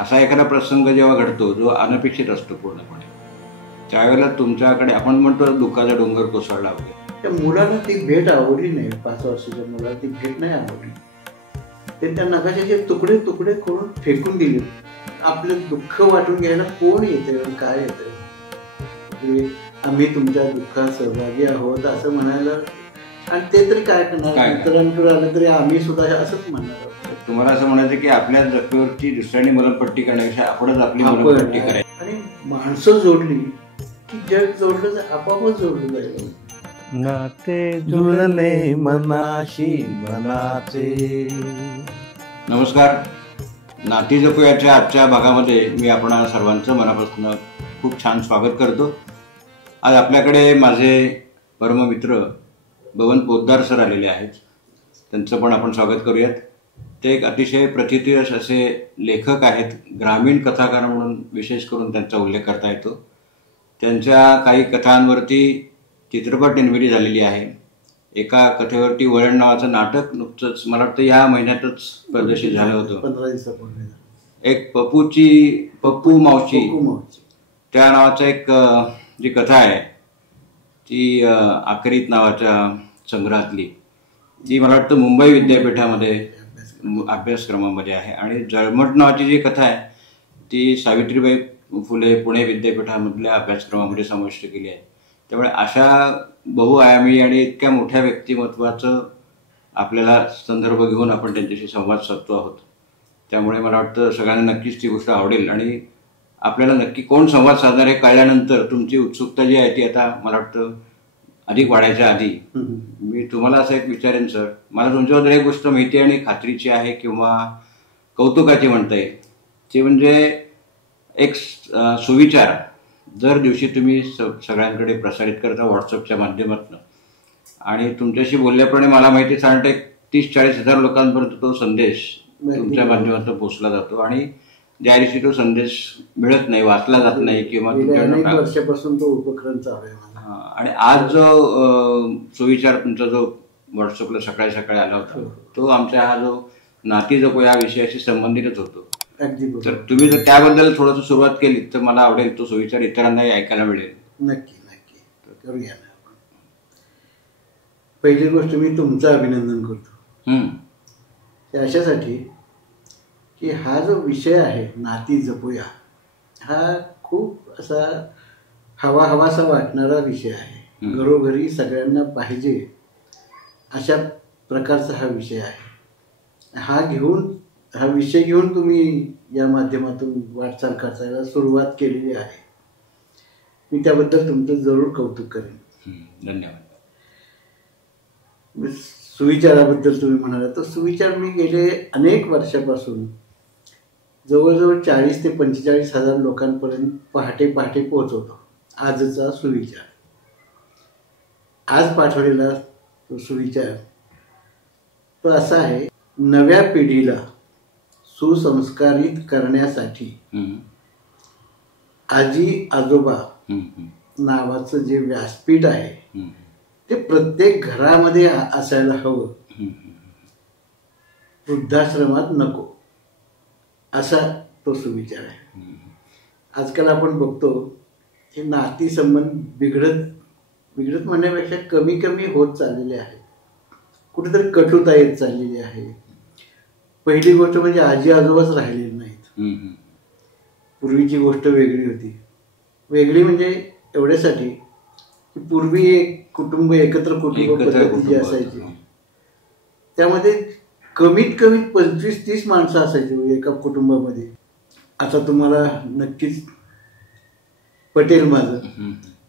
असा एखादा प्रसंग जेव्हा घडतो जो अनपेक्षित असतो पूर्णपणे, त्यावेळेला तुमच्याकडे आपण म्हणतो दुःखाचा डोंगर कोसळला वगैरे. त्या मुलाला ती भेट आवडली नाही. 5 वर्षाच्या मुलाला ती भेट नाही आवडली. ते त्या नकाशाचे तुकडे तुकडे करून फेकून दिले. आपलं दुःख वाटून घ्यायला कोण येतं, काय येतं? आम्ही तुमच्या दुःखात सहभागी आहोत असं म्हणायला, आणि ते तरी काय करणार? इतरांकडे आलं तरी आम्ही सुद्धा असंच म्हणणार आहोत. तुम्हाला असं म्हणायचं की आपल्या जखमेवरची दुसऱ्याने मलमपट्टी करण्यापेक्षा आपणच आपली मलमपट्टी करायची. आणि माणसं जोडली की जग जोडलं तर आपापच जोडलं जाईल. नाते जुळले मनाशी मनाचे. नमस्कार. नाती जपूयाच्या आजच्या भागामध्ये मी आपणा सर्वांचं मनापासून खूप छान स्वागत करतो. आज आपल्याकडे माझे परममित्र बबन पोद्दार सर आलेले आहेत. त्यांचं पण आपण स्वागत करूयात. ते एक अतिशय प्रथितयश असे लेखक आहेत. ग्रामीण कथाकार म्हणून विशेष करून त्यांचा उल्लेख करता येतो. त्यांच्या काही कथांवरती चित्रपट निर्मिती झालेली आहे. एका कथेवरती वळण नावाचं नाटक नुकतंच मला वाटतं या महिन्यातच प्रदर्शित झालं होतं. 15 दिवसापूर्वी. एक पप्पू मावशी त्या नावाचा एक जी कथा आहे ती आकरीत नावाच्या संग्रहातली, ती मला वाटतं मुंबई विद्यापीठामध्ये अभ्यासक्रमामध्ये आहे. आणि जळमट नावाची जी कथा आहे ती सावित्रीबाई फुले पुणे विद्यापीठामधल्या अभ्यासक्रमामध्ये समाविष्ट केली आहे. त्यामुळे अशा बहुआयामी आणि इतक्या मोठ्या व्यक्तिमत्वाचं आपल्याला संदर्भ घेऊन आपण त्यांच्याशी संवाद साधतो आहोत. त्यामुळे मला वाटतं सगळ्यांना नक्कीच ती गोष्ट आवडेल. आणि आपल्याला नक्की कोण संवाद साधणार हे कळल्यानंतर तुमची उत्सुकता जी आहे ती आता मला वाटतं अधिक वाढायच्या आधी मी तुम्हाला असं एक विचारेन सर, मला तुमच्याबद्दल एक गोष्ट माहिती आणि खात्रीची आहे किंवा कौतुकाची म्हणता येईल, ते म्हणजे एक सुविचार दर दिवशी तुम्ही सगळ्यांकडे प्रसारित करता व्हॉट्सअपच्या माध्यमातून. आणि तुमच्याशी बोलल्याप्रमाणे मला माहिती साधारण 30-40 हजार लोकांपर्यंत तो संदेश तुमच्या माध्यमातून पोहोचला जातो. आणि ज्या दिवशी तो संदेश मिळत नाही, वाचला जात नाही किंवा वर्षापासून तो उपक्रम चालू आहे. आणि आज जो सुविचार तुमचा जो व्हॉट्सअपला सकाळी सकाळी आला होता तो आमचा हा जो नाती जपू या विषयाशी संबंधितच होतो. तर तुम्ही जर त्याबद्दल थोडंसं सुरुवात केली तर मला आवडेल. तो सुविचार इतरांनाही ऐकायला मिळेल. नक्की नक्की करूया ना. पहिली गोष्ट मी तुमचं अभिनंदन करतो अशासाठी की हा जो विषय आहे नाती जपूया, हा खूप असा हवासा वाटणारा विषय आहे. घरोघरी सगळ्यांना पाहिजे अशा प्रकारचा हा विषय आहे. हा विषय घेऊन तुम्ही या माध्यमातून वाटचाल करायला सुरुवात केलेली आहे. मी त्याबद्दल तुमचं जरूर कौतुक करेन. धन्यवाद. सुविचाराबद्दल तुम्ही म्हणाला तर सुविचार मी गेले अनेक वर्षापासून जवळजवळ 40 ते 45 हजार लोकांपर्यंत पहाटे पोहोचवतो. आजचा सुविचार, आज पाठवलेला तो सुविचार तो असा आहे: नव्या पिढीला सुसंस्कारित करण्यासाठी आजी आजोबा नावाचं जे व्यासपीठ आहे ते प्रत्येक घरामध्ये असायला हवं. वृद्धाश्रमात नको, असा तो सुविचार आहे. आजकाल आपण बघतो हे नाती संबंध बिघडत म्हणण्यापेक्षा कमी होत चाललेले आहेत. कुठेतरी कटुता येत चाललेली आहे. पहिली गोष्ट म्हणजे आजी आजोबाच राहिलेली नाहीत. पूर्वीची गोष्ट वेगळी होती. वेगळी म्हणजे एवढ्यासाठी की पूर्वी एक कुटुंब एकत्र कुटुंब पद्धती जी असायची त्यामध्ये कमीत कमी 25-30 माणसं असायची एका कुटुंबामध्ये. आता तुम्हाला नक्कीच पटेल माझं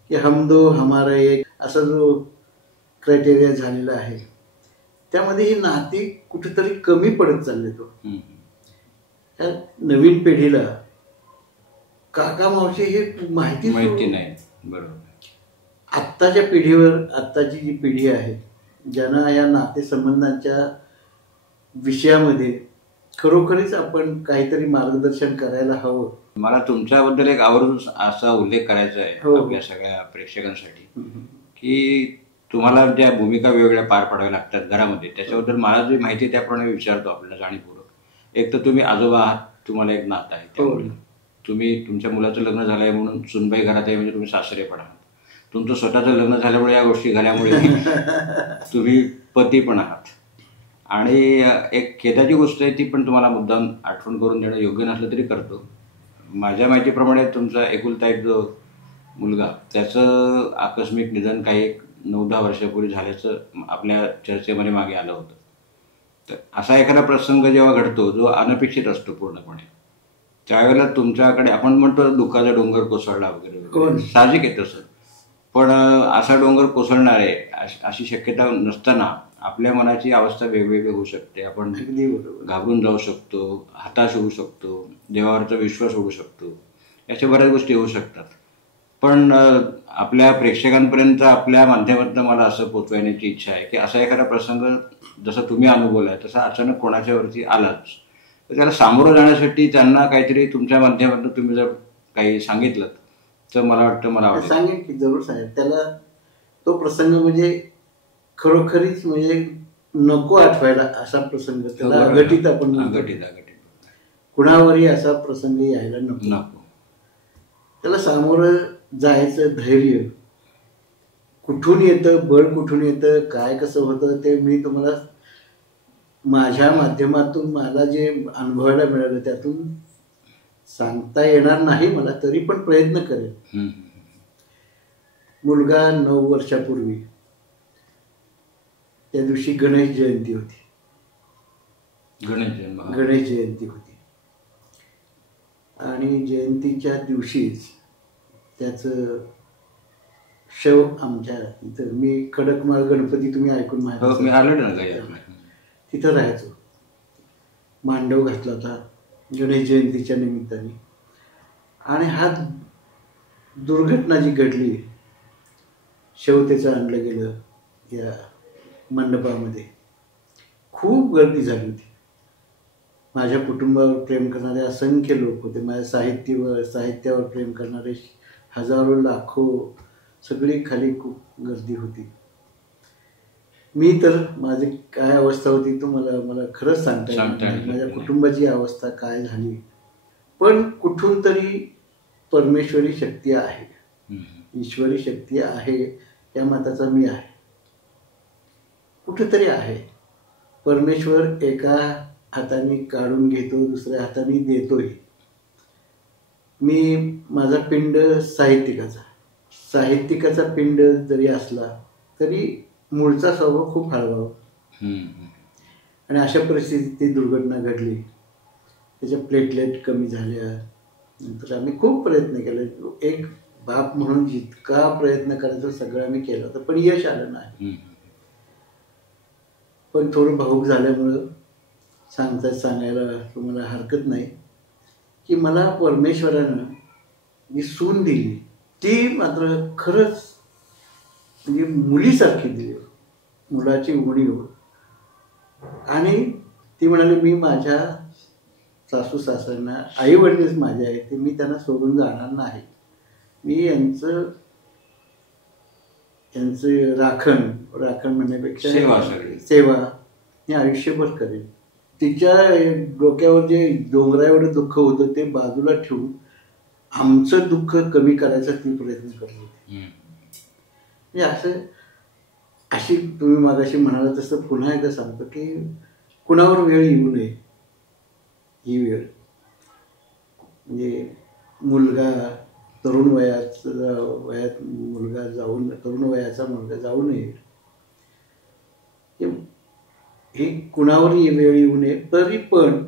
की हम दो हमारा एक असा जो क्रायटेरिया झालेला आहे त्यामध्ये ही नाती कुठेतरी कमी पडत चालले. त्या नवीन पिढीला काका मावशी हे माहिती नाही. बरोबर. आत्ताच्या पिढीवर, आत्ताची जी पिढी आहे ज्यांना या नातेसंबंधांच्या विषयामध्ये खरोखरीच आपण काहीतरी मार्गदर्शन करायला हवं. मला तुमच्याबद्दल एक आवर्जून असा उल्लेख करायचा आहे आपल्या सगळ्या प्रेक्षकांसाठी की तुम्हाला ज्या भूमिका वेगवेगळ्या पार पाडाव्या लागतात घरामध्ये त्याच्याबद्दल मला जी माहिती त्याप्रमाणे विचारतो आपल्याला जाणीवपूर्वक. एक तर तुम्ही आजोबा आहात, तुम्हाला एक नातं आहे, त्यामुळे तुम्ही तुमच्या मुलाचं लग्न झालं आहे म्हणून सुनबाई घरात आहे म्हणजे तुम्ही सासरे पण आहात. तुमचं स्वतःचं लग्न झाल्यामुळे या गोष्टी झाल्यामुळे तुम्ही पती पण आहात. आणि एक खेदाची गोष्ट आहे, ती पण तुम्हाला मुद्दाम आठवण करून देणं योग्य नसलं तरी करतो. माझ्या माहितीप्रमाणे तुमचा एकुलता एक जो मुलगा, त्याचं आकस्मिक निधन काही 9-10 वर्षापूर्वी झाल्याचं आपल्या चर्चेमध्ये मागे आलं होतं. तर असा एखादा प्रसंग जेव्हा घडतो जो अनपेक्षित असतो पूर्णपणे, त्यावेळेला तुमच्याकडे आपण म्हणतो दुःखाचा डोंगर कोसळला वगैरे, साहजिक आहे तसं. पण असा डोंगर कोसळणार आहे अशी शक्यता नसताना आपल्या मनाची अवस्था वेगवेगळी होऊ शकते. आपण घाबरून जाऊ शकतो, हताश होऊ शकतो, देवावरचा विश्वास होऊ शकतो, अशा बऱ्याच गोष्टी होऊ शकतात. पण आपल्या प्रेक्षकांपर्यंत आपल्या माध्यमातून मला असं पोचवण्याची इच्छा आहे की असा एखादा प्रसंग जसा तुम्ही अनुभवलाय तसा अचानक कोणाच्यावरती आलाच तर त्याला सामोरं जाण्यासाठी त्यांना काहीतरी तुमच्या माध्यमातून तुम्ही जर काही सांगितलं तर मला वाटतं मला आवडेल. सांगेन की जरूर सांगेन. त्याला तो प्रसंग म्हणजे खरोखरीच म्हणजे नको आठवायला असा प्रसंग, त्याला अघटित आपण अघटित कुणावरही असा प्रसंग यायला नको. त्याला सामोरं जायचं धैर्य कुठून येतं, बळ कुठून येतं, काय कसं होतं ते मी तुम्हाला माझ्या माध्यमातून मला जे अनुभवायला मिळालं त्यातून सांगता येणार नाही मला, तरी पण प्रयत्न करेन. मुलगा 9 वर्षापूर्वी त्या दिवशी गणेश जयंती होती. गणेश जयंती होती आणि जयंतीच्या दिवशीच त्याचं शव आमच्या इथं, मी खडकमाळ गणपती तुम्ही ऐकून माहिती, तिथं राहायचो. मांडव घातला होता गणेश जयंतीच्या निमित्ताने. आणि हा दुर्घटना जी घडली, शव त्याचं आणलं गेलं या मंडपामध्ये, खूप गर्दी झाली होती. माझ्या कुटुंबावर प्रेम करणारे असंख्य लोक होते, माझ्या साहित्यावर प्रेम करणारे हजारो लाखो, सगळी खाली खूप गर्दी होती. मी तर माझी काय अवस्था होती तो मला खरंच सांगता येईल, माझ्या कुटुंबाची अवस्था काय झाली. पण कुठून तरी परमेश्वरी शक्ती आहे, ईश्वरी शक्ती आहे या मताचा मी आहे. कुठेतरी आहे. परमेश्वर एका हाताने काढून घेतो, दुसऱ्या हाताने देतोय. मी माझा पिंड साहित्यिकाचा पिंड जरी असला तरी मूळचा स्वभाव खूप हळवा. आणि अशा परिस्थितीत ती दुर्घटना घडली. त्याच्या प्लेटलेट कमी झाल्या. नंतर आम्ही खूप प्रयत्न केले. एक बाप म्हणून जितका प्रयत्न करायचा सगळं आम्ही केलं होतं, पण यश आलं नाही. पण थोडं भावूक झाल्यामुळं सांगायला तुम्हाला हरकत नाही की मला परमेश्वरानं जी सून दिली ती मात्र खरंच म्हणजे मुलीसारखी दिली, मुलाची उणीव. आणि ती म्हणाली मी माझ्या सासू सासऱ्यांना, आई वडीलच माझे आहेत ते, मी त्यांना सोडून जाणार नाही. मी यांचं राखण म्हणण्यापेक्षा सेवा मी आयुष्यभर करेन. तिच्या डोक्यावर जे डोंगरा एवढं दुःख होतं ते बाजूला ठेवून आमचं दुःख कमी करायचा ती प्रयत्न करत होती. म्हणजे अशी तुम्ही मागाशी म्हणाला तसं पुन्हा एकदा सांगतो की कुणावर वेळ येऊ नये. ही वेळ म्हणजे मुलगा तरुण वयात मुलगा जाऊन तरुण वयाचा मुलगा जाऊ नये, हे कुणावरही वेळ येऊ नये. तरी पण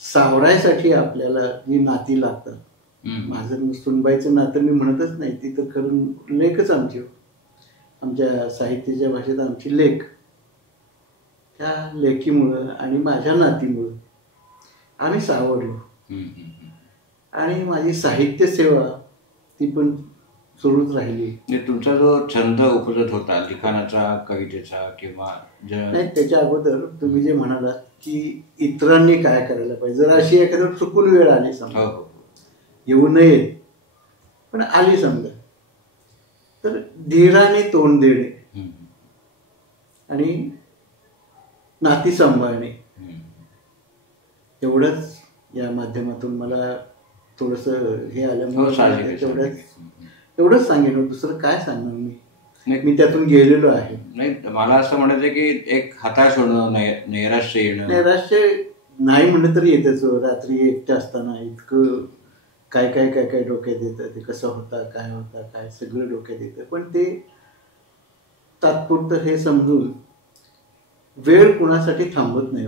सावरायसाठी आपल्याला जी नाती लागतात, माझं सुनबाईचं नातं मी म्हणतच नाही, ती तर खरं लेखच आमची, आमच्या साहित्याच्या भाषेत आमची लेख. त्या लेखीमुळं आणि माझ्या नातीमुळं आम्ही सावरलो. आणि माझी साहित्य सेवा ती पण सुरूच राहिली. तुमचा जो छंद उपजत होता लिखाणाचा, कवितेचा किंवा नाही, त्याच्या अगोदर तुम्ही जे म्हणालात की इतरांनी काय करायला पाहिजे, जर अशी एखादं चुकून वेळ आली समजा, येऊ नये पण आली समजा, तर धीराने तोंड देणे आणि नाती सांभाळणे एवढंच या माध्यमातून मला थोडंसं हे आल्यामुळे एवढंच सांगेन, दुसरं काय सांगणार मी त्यातून गेलेलो आहे. नाही, मला असं म्हणायचं की एक हताश होणं, नैराश्य येणं. नैराश्य नाही म्हणलं तरी येतेच. रात्री एकटे असताना इतकं काय काय काय काय डोक्यात येतं, ते कसं होता काय सगळं डोक्यात येतं. पण ते तात्पुरतं हे समजून वेळ कुणासाठी थांबत नाही.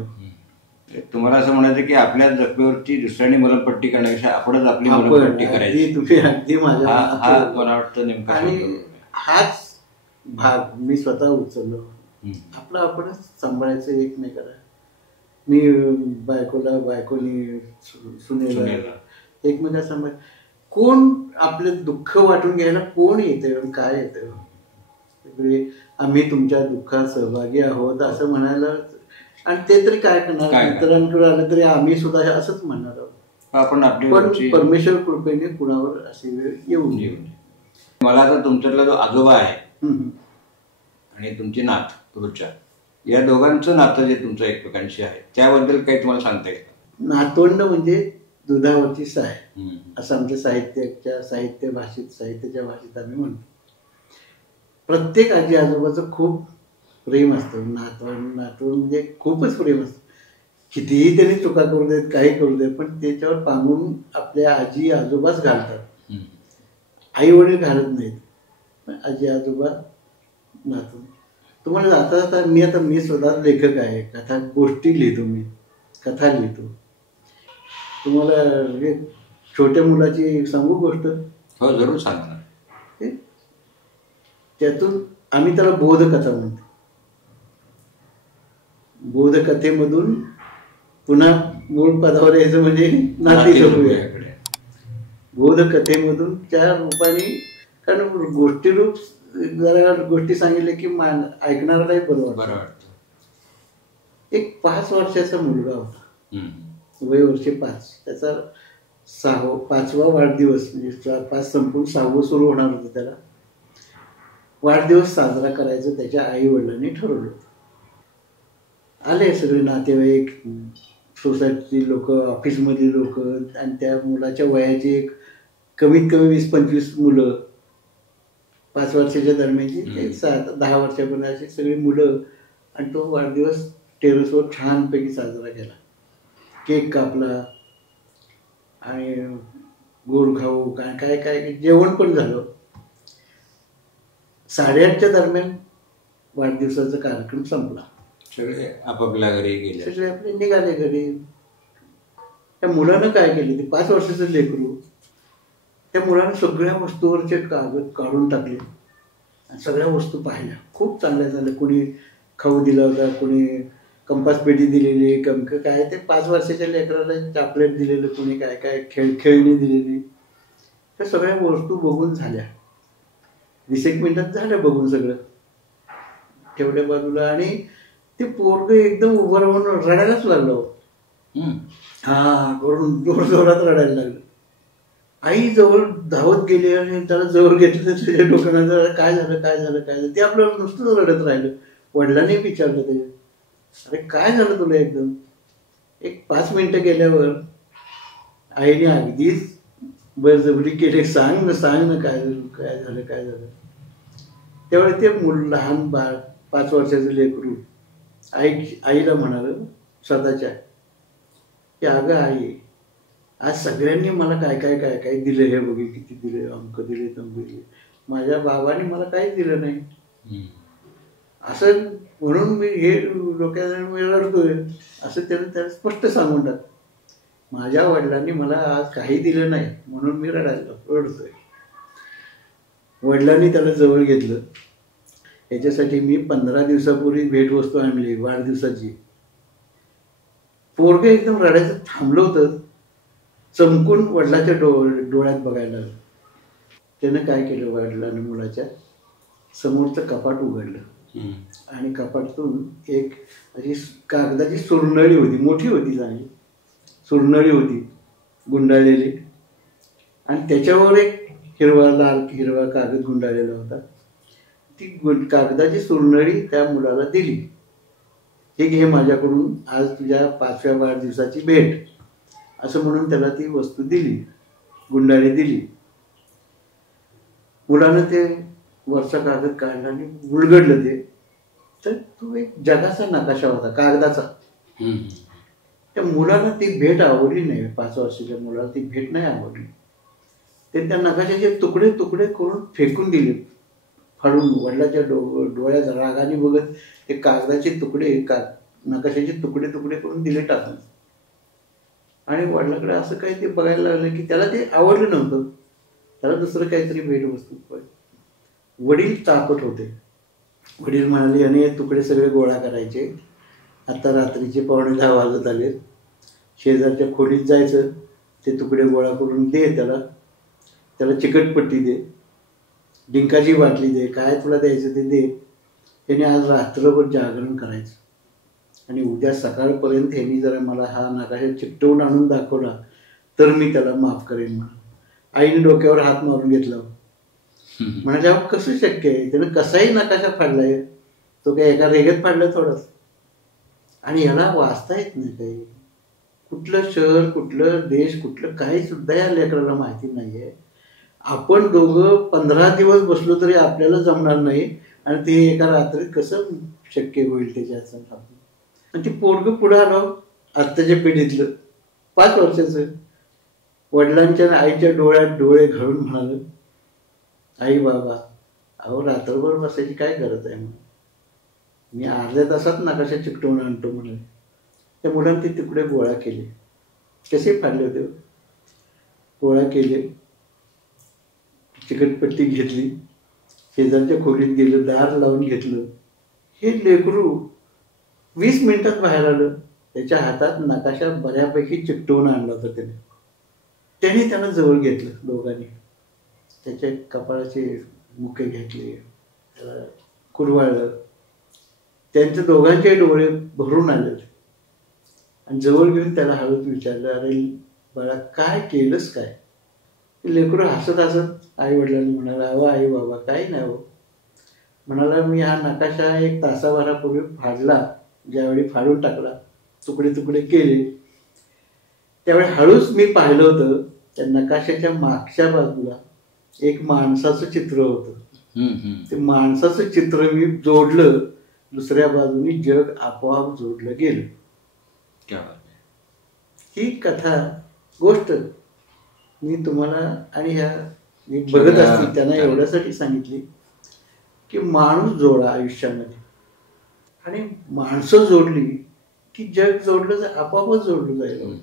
तुम्हाला असं म्हणायचं की आपल्या जखमेवरची दुसऱ्याने मलमपट्टी करण्यापेक्षा आपणच आपली मलमपट्टी करायची. तुम्ही अगदी माझ्या मला वाटतं नेमका. आणि हाच भाग मी स्वतः उचललो. आपलं आपणच सांभाळायचं एकमेकाला. मी बायकोनी सुनेला एकमेका सांभाळ. कोण आपलं दुःख वाटून घ्यायला कोण येतं, काय येतं. आम्ही तुमच्या दुःखात सहभागी आहोत असं म्हणायला, आणि ते तरी काय करणार, इतरांकडे आलं तरी आम्ही सुद्धा असंच म्हणणार आहोत. पण परमेश्वर कृपेने कुणावर अशी वेळ येऊन येऊन. मला आता तुमच्यातला जो आजोबा आहे आणि तुमची नात पुरुषा, या दोघांचं नातं जे तुमचं एकमेकांशी आहे त्याबद्दल काही तुम्हाला सांगता येईल? नातवंड म्हणजे दुधावरची साय असं आमच्या साहित्याच्या भाषेत आम्ही म्हणतो. प्रत्येक आजी आजोबाचं खूप प्रेम असतं. नातवंड म्हणजे खूपच प्रेम असतं. कितीही त्यांनी चुका करू देत, काही करू देत, पण त्याच्यावर पांगून आपल्या आजी आजोबाच घालतात. आई वडील घालत नाहीत, पण आजी आजोबा नातवंड. तुम्हाला जाता मी स्वतः लेखक आहे. गोष्टी लिहितो, मी कथा लिहितो. तुम्हाला छोट्या मुलाची सांगू गोष्ट? हो, जरूर सांगा. त्यातून आम्ही त्याला बोधकथा म्हणतो. बोधकथेमधून पुन्हा मूळ पदावर यायचं म्हणजे नाती जोडूया. बोधकथेमधून त्या रूपाने, कारण गोष्टी रूप जरा गोष्टी सांगितल्या की ऐकणारालाही बरं वाटतं. एक 5 वर्षाचा मुलगा होता, वय वर्षे 5. त्याचा 5वा वाढदिवस, म्हणजे 5 संपून 6वं सुरू होणार होतं. त्याला वाढदिवस साजरा करायचं त्याच्या आई वडिलांनी ठरवलं. आले सगळे नातेवाईक, सोसायटीची लोक, ऑफिसमधली लोक, आणि त्या मुलाच्या वयाची एक कमीत कमी 20-25 मुलं, 5 वर्षाच्या दरम्यानची, 10 वर्षापर्यंत अशी सगळी मुलं. आणि तो वाढदिवस टेरेसवर छानपैकी साजरा केला. केक कापला आणि गोड खाऊ काय काय जेवण पण झालं. 8:30च्या दरम्यान वाढदिवसाचा कार्यक्रम संपला. सगळे आपापल्या घरी गेले, सगळे आपले निघाले घरी. त्या मुलानं काय केले, ते 5 वर्षाचं लेकरू, त्या मुलानं सगळ्या वस्तूवरचे कागद काढून टाकले आणि सगळ्या वस्तू पाहिल्या. खूप चांगल्या झाल्या. कोणी खाऊ दिला होता, कोणी कंपास पेटी दिलेली, काय ते 5 वर्षाच्या लेकराला चॉकलेट दिलेलं, कोणी काय काय खेळणी दिलेली. त्या सगळ्या वस्तू बघून झाल्या. 20 मिनिटात झालं बघून सगळं, ठेवल्या बाजूला. आणि ते पोरगं एकदम उभं राहून रडायलाच लागलं. करून जोरात रडायला लागलं. आई जवळ धावत गेली आणि त्याला जवळ घेतलं. त्याच्या डोक्यानं काय झालं. ते आपलं नुसतंच रडत राहिलं. वडिलांनी विचारलं ते, अरे काय झालं तुला? एकदम एक 5 मिनिटं गेल्यावर आईने अगदीच बळजबरी केली, सांग ना काय झालं. त्यावेळी ते लहान बाळ, 5 वर्षाचं लेकरू आईला म्हणालं स्वतःच्या, की अगं आई, आज सगळ्यांनी मला काय दिलं, हे बघे किती दिले, अमकं दिले, तमकं दिले. माझ्या बाबाने मला काहीच दिलं नाही. असं म्हणून मी हे डोक्यात रडतोय असं त्याला स्पष्ट सांगून टाक. माझ्या वडिलांनी मला आज काही दिलं नाही म्हणून मी रडतोय. वडिलांनी त्याला जवळ घेतलं. याच्यासाठी मी 15 दिवसापूर्वी भेटवस्तू आणली वाढदिवसाची. पोरगं एकदम रडायचं थांबलं होतं. चमकून वडिलाच्या डोळ्यात बघायला लागलं. त्यानं काय केलं, वडिलांनी मुलाच्या समोरचं कपाट उघडलं आणि कपाटातून एक अशी कागदाची सुरनळी होती, मोठी होती, चांगली सुरनळी होती, गुंडाळलेली. आणि त्याच्यावर एक हिरवा कागद गुंडाळलेला होता. ती कागदाची सुरनळी त्या मुलाला दिली. हे घे माझ्याकडून आज तुझ्या 5व्या वाढदिवसाची भेट, असं म्हणून त्याला ती वस्तू दिली, गुंडाळी दिली. मुलानं ते वरचा कागद काढला आणि उलगडलं ते, तर तो एक जगाचा नकाशा होता, कागदाचा. त्या मुलाला ती भेट आवडली नाही. 5 वर्षाच्या मुलाला ती भेट नाही आवडली. ते त्या नकाशाचे तुकडे तुकडे करून फेकून दिले, फाडून. वडिलाच्या डोळ्यात रागाने बघत ते कागदाचे तुकडे, नकाशाचे तुकडे तुकडे करून दिले टाकून. आणि वडिलाकडे असं काही ते बघायला लागलं की त्याला ते आवडलं नव्हतं, त्याला दुसरं काहीतरी भेटवस्तू पाहिजे. वडील तापट होते. वडील म्हणाले, याने तुकडे सगळे गोळा करायचे, आता रात्रीचे 9:15 वाजत आले, शेजारच्या खोलीत जायचं, ते तुकडे गोळा करून दे त्याला चिकटपट्टी दे, डिंकाची बाटली दे, काय तुला द्यायचं ते दे. त्याने आज रात्रभर जागरण करायचं आणि उद्या सकाळपर्यंत ह्यांनी जरा मला हा नकाशा चिकटवून आणून दाखवला तर मी त्याला माफ करेन म्हणून. आईने डोक्यावर हात मारून घेतला. म्हणाले, अहो कसं शक्य आहे, त्यानं कसाही नकाशा फाडलाय, तो काय एका रेगेत फाडलाय थोडंच. आणि याला वाचता येत नाही काही, कुठलं शहर, कुठलं देश, कुठलं काही सुद्धा या लेकराला माहिती नाहीये. आपण दोघं 15 दिवस बसलो तरी आपल्याला जमणार नाही, आणि ते एका रात्रीत कसं शक्य होईल त्याच्यात. आणि ती पोरगं पुढं आलो, आत्ताच्या पिढीतलं 5 वर्षाचं, वडिलांच्या आईच्या डोळ्यात डोळे घालून म्हणाल, आई बाबा, अहो रात्रभर बसायची काय गरज आहे म्हणून, मी अर्ध्या तासात नकाशा चिकटवून आणतो म्हणाले. त्या मुलांनी ते तुकडे गोळा केले. कसे फाडले होते, गोळा केले, चिकटपट्टी घेतली, शेजारच्या खोलीत गेलं, दार लावून घेतलं. हे लेकरू 20 मिनिटात बाहेर आलं. त्याच्या हातात नकाशा बऱ्यापैकी चिकटवून आणला होता त्याने त्याला जवळ घेतलं. दोघांनी त्याच्या कपाळाचे मुके घेतले, त्याला कुरवाळलं. त्यांचे दोघांचे डोळे भरून आले आणि जवळ घेऊन त्याला हळूच विचारलं, अरे बाळा काय केलंस काय. लेकरू हसत हसत आई वडिलांनी म्हणाला, अहो आई बाबा काही नाही हो. म्हणाला, मी हा नकाशा 1 तासाभरापूर्वी फाडला. ज्यावेळी फाडून टाकला, तुकडे तुकडे केले, त्यावेळी हळूच मी पाहिलं होतं त्या नकाशाच्या मागच्या बाजूला एक माणसाचं चित्र होतं. ते माणसाचं चित्र मी जोडलं, दुसऱ्या बाजूनी जग आपोआप जोडलं गेलं. ही कथा, गोष्ट मी तुम्हाला आणि ह्या बघत असतील त्यांना एवढ्यासाठी सांगितली की माणूस जोडा आयुष्यामध्ये, आणि माणसं जोडली की जग जोडलं, आपोआपच जोडलं जाईल.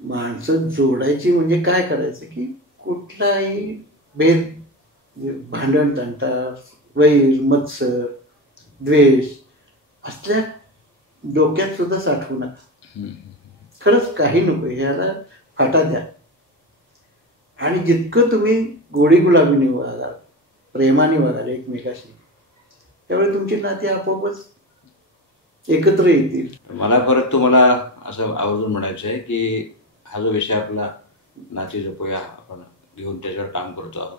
माणसं जोडायची म्हणजे काय करायचं की कुठलाही भेद, भांडण तंटा, वैर, मत्सर, द्वेष असल्या डोक्यात सुद्धा साठवू नका. खरंच काही नको, ह्याला फाटा द्या. आणि जितकं तुम्ही गोडी गुलाबीने वागाल, प्रेमाने वागाल एकमेकाशी, त्यावेळी तुमची नाती आपोआपच एकत्र येतील. मला परत तुम्हाला असं आवर्जून म्हणायचं आहे की हा जो विषय आपला नाती जपूया आपण घेऊन त्याच्यावर काम करतो आहोत,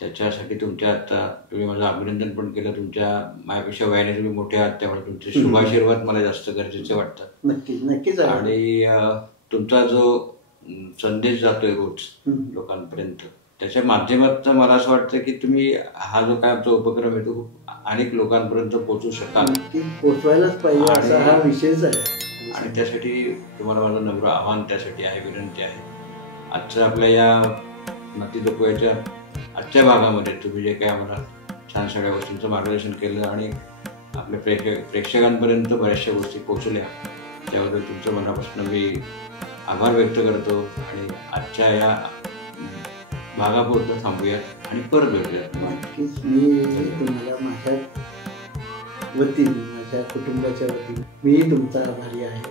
त्याच्यासाठी तुमच्या आता तुम्ही माझं अभिनंदन पण केलं. तुमच्या माझ्यापेक्षा वयाने तुम्ही मोठे आहात, त्यामुळे तुमचे शुभाशीर्वाद मला जास्त गरजेचे वाटतात. नक्कीच नक्कीच. आणि तुमचा जो संदेश जातोय रोज लोकांपर्यंत, त्याच्या माध्यमातून मला असं वाटतं की तुम्ही हा जो काय आमचा उपक्रम आहे तो अनेक लोकांपर्यंत पोहोचू शकाल. पोहोचवायलाच पाहिजे असा हा विषयच आहे. आणि त्यासाठी तुम्हाला माझं नम्र आव्हान त्यासाठी आहे, विनंती आहे. आजच्या आपल्या या नाती जपवायच्या आजच्या भागामध्ये तुम्ही जे काही आम्हाला छान सगळ्या गोष्टींचं मार्गदर्शन केलं आणि आपल्या प्रेक्षकांपर्यंत बऱ्याचशा गोष्टी पोहोचल्या, त्याबद्दल तुमचं मनापासून मी आभार व्यक्त करतो. आणि आजच्या या भागापुरतं थांबूया आणि परत भेटूया. नक्कीच मी तुम्हाला माझ्या वतीने, माझ्या कुटुंबाच्या वतीने मी तुमचा आभारी आहे.